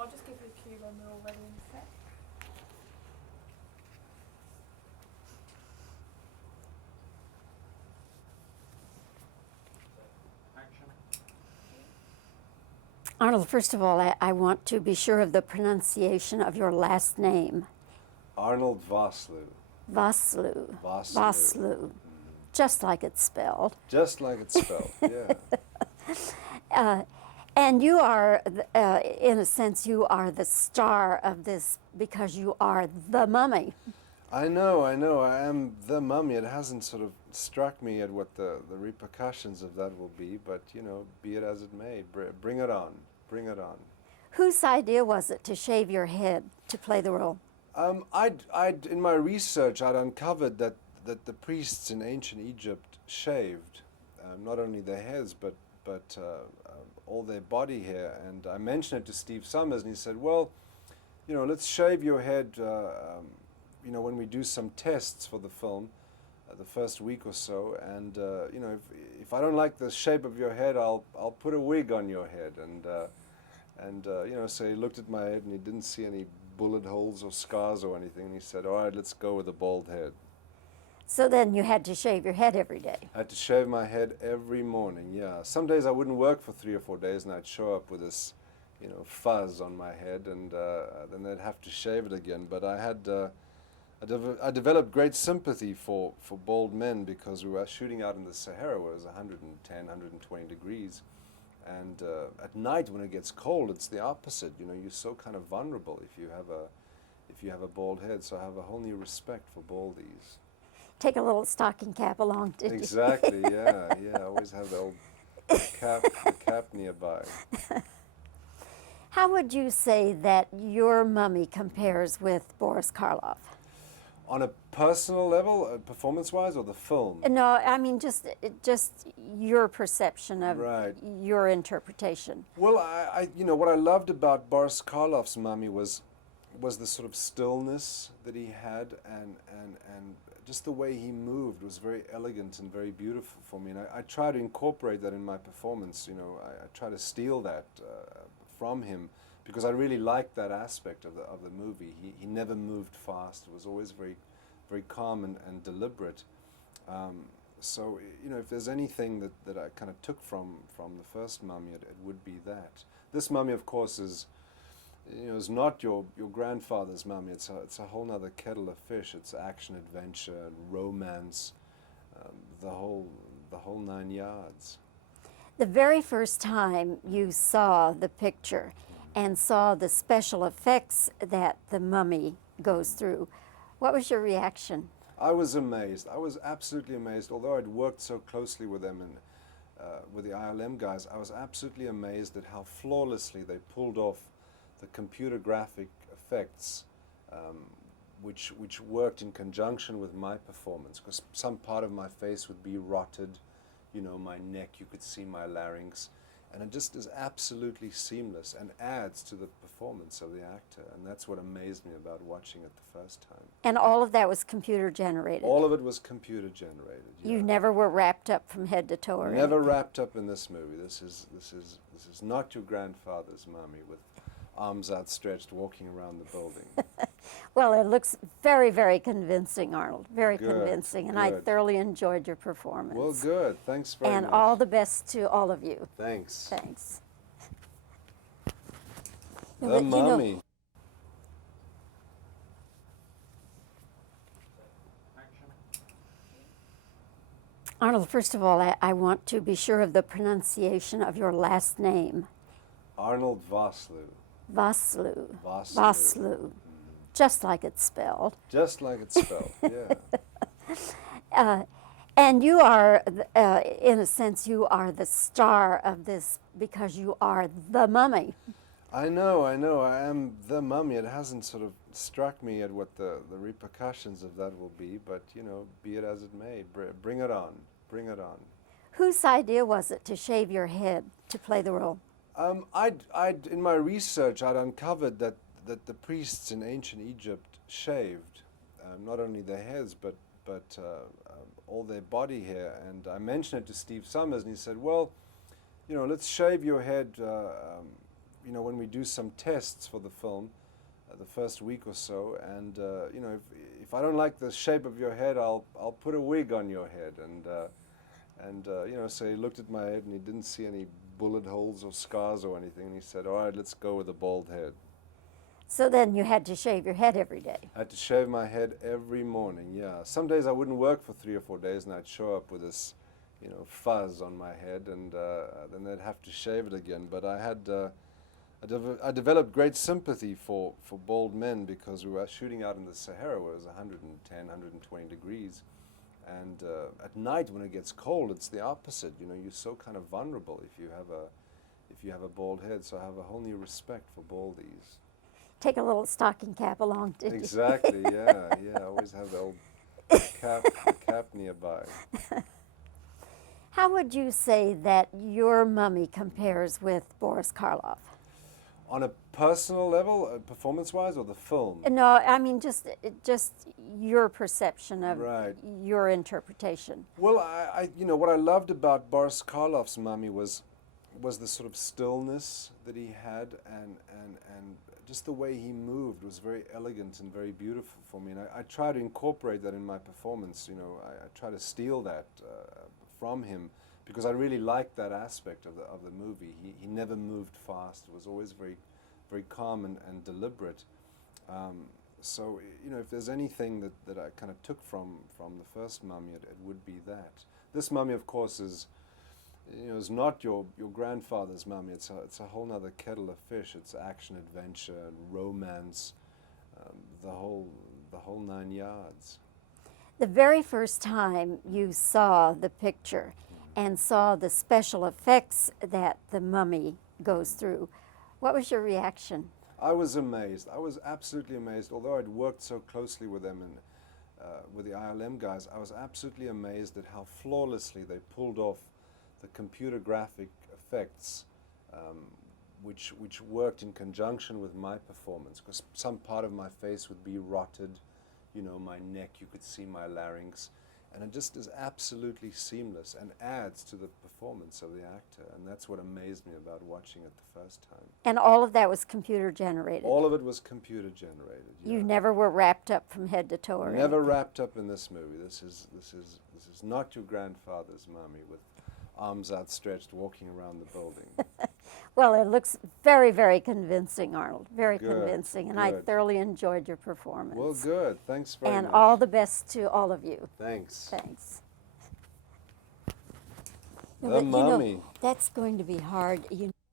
I'll just give you a cue when we're all ready and set. Arnold, first of all, I want to be sure of the pronunciation of your last name. Arnold Vosloo. Vosloo. Vosloo. Vosloo. Just like it's spelled. Just like it's spelled, yeah. And you are, in a sense, you are the star of this because you are the mummy. I know, I am the mummy. It hasn't sort of struck me yet what the repercussions of that will be, but, you know, be it as it may, bring it on, bring it on. Whose idea was it to shave your head to play the role? In my research, I'd uncovered that the priests in ancient Egypt shaved not only their heads, but all their body hair. And I mentioned it to Steve Summers, and he said, well, you know, let's shave your head, you know, when we do some tests for the film, the first week or so. And, you know, if I don't like the shape of your head, I'll put a wig on your head. And you know, so he looked at my head, and he didn't see any bullet holes or scars or anything. And he said, all right, let's go with a bald head. So then you had to shave your head every day. I had to shave my head every morning, yeah. Some days I wouldn't work for 3 or 4 days, and I'd show up with this, you know, fuzz on my head, and then they'd have to shave it again. But I had, I developed great sympathy for bald men, because we were shooting out in the Sahara where it was 110, 120 degrees. And at night when it gets cold, it's the opposite. You know, you're so kind of vulnerable if you have a bald head. So I have a whole new respect for baldies. Take a little stocking cap along, did Exactly, yeah, yeah. I always have the old cap nearby. How would you say that your mummy compares with Boris Karloff? On a personal level, performance-wise, or the film? No, I mean just your perception of Right. your interpretation. Well, you know, what I loved about Boris Karloff's mummy was the sort of stillness that he had, and just the way he moved was very elegant and very beautiful for me. And I try to incorporate that in my performance. You know, I try to steal that from him, because I really liked that aspect of the movie. He never moved fast. It was always very, very calm and deliberate. So, you know, if there's anything that I kind of took from the first mummy, it would be that. This mummy, of course, is, you know, is not your grandfather's mummy. It's a whole nother kettle of fish. It's action, adventure, and romance, the whole 9 yards. The very first time you saw the picture and saw the special effects that the mummy goes through, what was your reaction? I was amazed. I was absolutely amazed. Although I'd worked so closely with them and with the ILM guys, I was absolutely amazed at how flawlessly they pulled off the computer graphic effects, which worked in conjunction with my performance, because some part of my face would be rotted, you know, my neck, you could see my larynx, and it just is absolutely seamless and adds to the performance of the actor, and that's what amazed me about watching it the first time. And all of that was computer generated? All of it was computer generated. Yeah. You never were wrapped up from head to toe or Never anything? wrapped up in this movie. This is not your grandfather's mummy with arms outstretched walking around the building. Well, it looks very, very convincing, Arnold. Very Good, convincing, and I good. thoroughly enjoyed your performance. Well, good. Thanks very And much. all the best to all of you. Thanks. Thanks. The But, you know, mummy. Arnold, first of all, I want to be sure of the pronunciation of your last name. Arnold Vosloo. Vosloo. Vosloo. Vosloo. Just like it's spelled. Just like it's spelled, yeah. And you are, in a sense, you are the star of this because you are the mummy. I know, I am the mummy. It hasn't sort of struck me yet what the repercussions of that will be, but, you know, be it as it may, bring it on, bring it on. Whose idea was it to shave your head to play the role? In my research, I'd uncovered that the priests in ancient Egypt shaved not only their heads, but all their body hair. And I mentioned it to Steve Summers, and he said, well, you know, let's shave your head, you know, when we do some tests for the film, the first week or so, and you know, if I don't like the shape of your head, I'll put a wig on your head, and you know, so he looked at my head and he didn't see any bullet holes or scars or anything, and he said, "All right, let's go with a bald head." So then you had to shave your head every day. I had to shave my head every morning. Yeah, some days I wouldn't work for 3 or 4 days, and I'd show up with this, you know, fuzz on my head, and then they'd have to shave it again. But I had I developed great sympathy for bald men, because we were shooting out in the Sahara where it was 110, 120 degrees. And at night when it gets cold, it's the opposite. You know, you're so kind of vulnerable if you have a bald head. So I have a whole new respect for baldies. Take a little stocking cap along, did Exactly, yeah. I always have the old cap nearby. How would you say that your mummy compares with Boris Karloff? On a personal level, performance-wise, or the film? No, I mean just your perception of Right. your interpretation. Well, you know, what I loved about Boris Karloff's mummy was the sort of stillness that he had, and just the way he moved was very elegant and very beautiful for me. And I try to incorporate that in my performance. You know, I try to steal that from him, because I really liked that aspect of the movie. He never moved fast. It was always very, very calm and deliberate. So, you know, if there's anything that I kind of took from the first mummy, it would be that. This mummy, of course, is, you know, is not your grandfather's mummy. It's a whole nother kettle of fish. It's action, adventure, and romance, the whole 9 yards. The very first time you saw the picture and saw the special effects that the mummy goes through, what was your reaction? I was amazed. I was absolutely amazed. Although I'd worked so closely with them and with the ILM guys, I was absolutely amazed at how flawlessly they pulled off the computer graphic effects, which worked in conjunction with my performance, because some part of my face would be rotted, you know, my neck, you could see my larynx, and it just is absolutely seamless and adds to the performance of the actor, and that's what amazed me about watching it the first time. And all of that was computer generated? All of it was computer generated. Yeah. You never were wrapped up from head to toe or Never anything? wrapped up in this movie. This is not your grandfather's mummy with arms outstretched walking around the building. Well, it looks very, very convincing, Arnold. Very Good, convincing, and I good. thoroughly enjoyed your performance. Well, good. Thanks very And much. all the best to all of you. Thanks. Thanks. The But, you know, mummy. that's going to be hard.